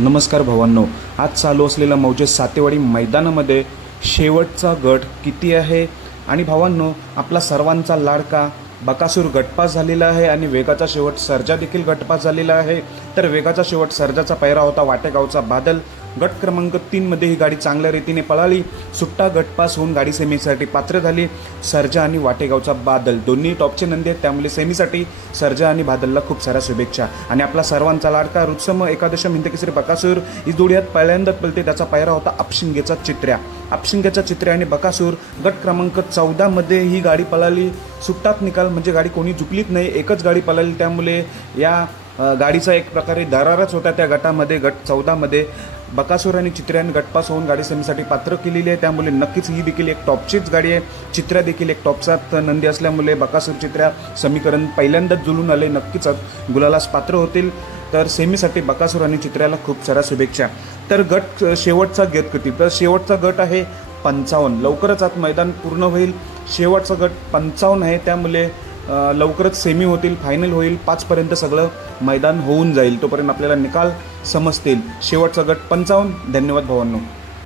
नमस्कार भावांनो, आज चालू असलेल्या मौजे सातेवाडी मैदानामध्ये शेवटचा गट किती आहे आणि भावांनो, आपला सर्वांचा लाडका बकासूर गटपास झालेला आहे आणि वेगाचा शेवट सर्जा देखील गटपास झालेला आहे। तर वेगाचा शेवट सर्जाचा पैरा होता वाटेगावचा बादल। गट क्रमांक 3 मध्ये ही गाडी चांगल्या रीतीने पळाली, सुट्टा गटपास होऊन गाडी सेमीसाठी पात्र झाली। सर्जा आणि वाटेगावचा बादल दोन्ही टॉपचे नंदी आहेत, त्यामुळे सेमीसाठी सर्जा आणि बादलला खूप साऱ्या शुभेच्छा। आणि आपला सर्वांचा लाडका रुत्सम एकादश हिंदकेसरी बकासूर ही जोडी आज पहिल्यांदाच पळते, त्याचा पैरा होता अपशिंगेचा चित्र्या। अपशिंगेचा चित्र्या आणि बकासूर गट क्रमांक 14 मध्ये ही गाडी पळाली, सुट्टात निकाल म्हणजे गाडी कोणी झुकलीच नाही, एकच गाडी पळाली, त्यामुळे या गाडीचा एक प्रकारे दरारच होता त्या गटामध्ये। गट 14 मध्ये बकासूर आणि चित्र्याने गटपास होऊन गाडी सेमीसाठी पात्र केलेली आहे, त्यामुळे नक्कीच ही देखील एक टॉपचीच गाडी आहे। चित्र्या देखील एक टॉपचा नंदी असल्यामुळे बकासूर चित्र्या समीकरण पहिल्यांदाच जुळून आले, नक्कीच गुलालास पात्र होतील। तर सेमीसाठी बकासूर आणि चित्र्याला खूप साऱ्या शुभेच्छा। तर गट शेवटचा गट किती, तर शेवटचा गट आहे 55। लवकरच आज मैदान पूर्ण होईल, शेवटचा गट 55 आहे, त्यामुळे लवकरच सेमी होतील, फायनल होईल, 5 पर्यंत सगळं मैदान होऊन जाईल, तोपर्यंत आपल्याला निकाल समजतील। शेवटचा गट 55। धन्यवाद भावांनो।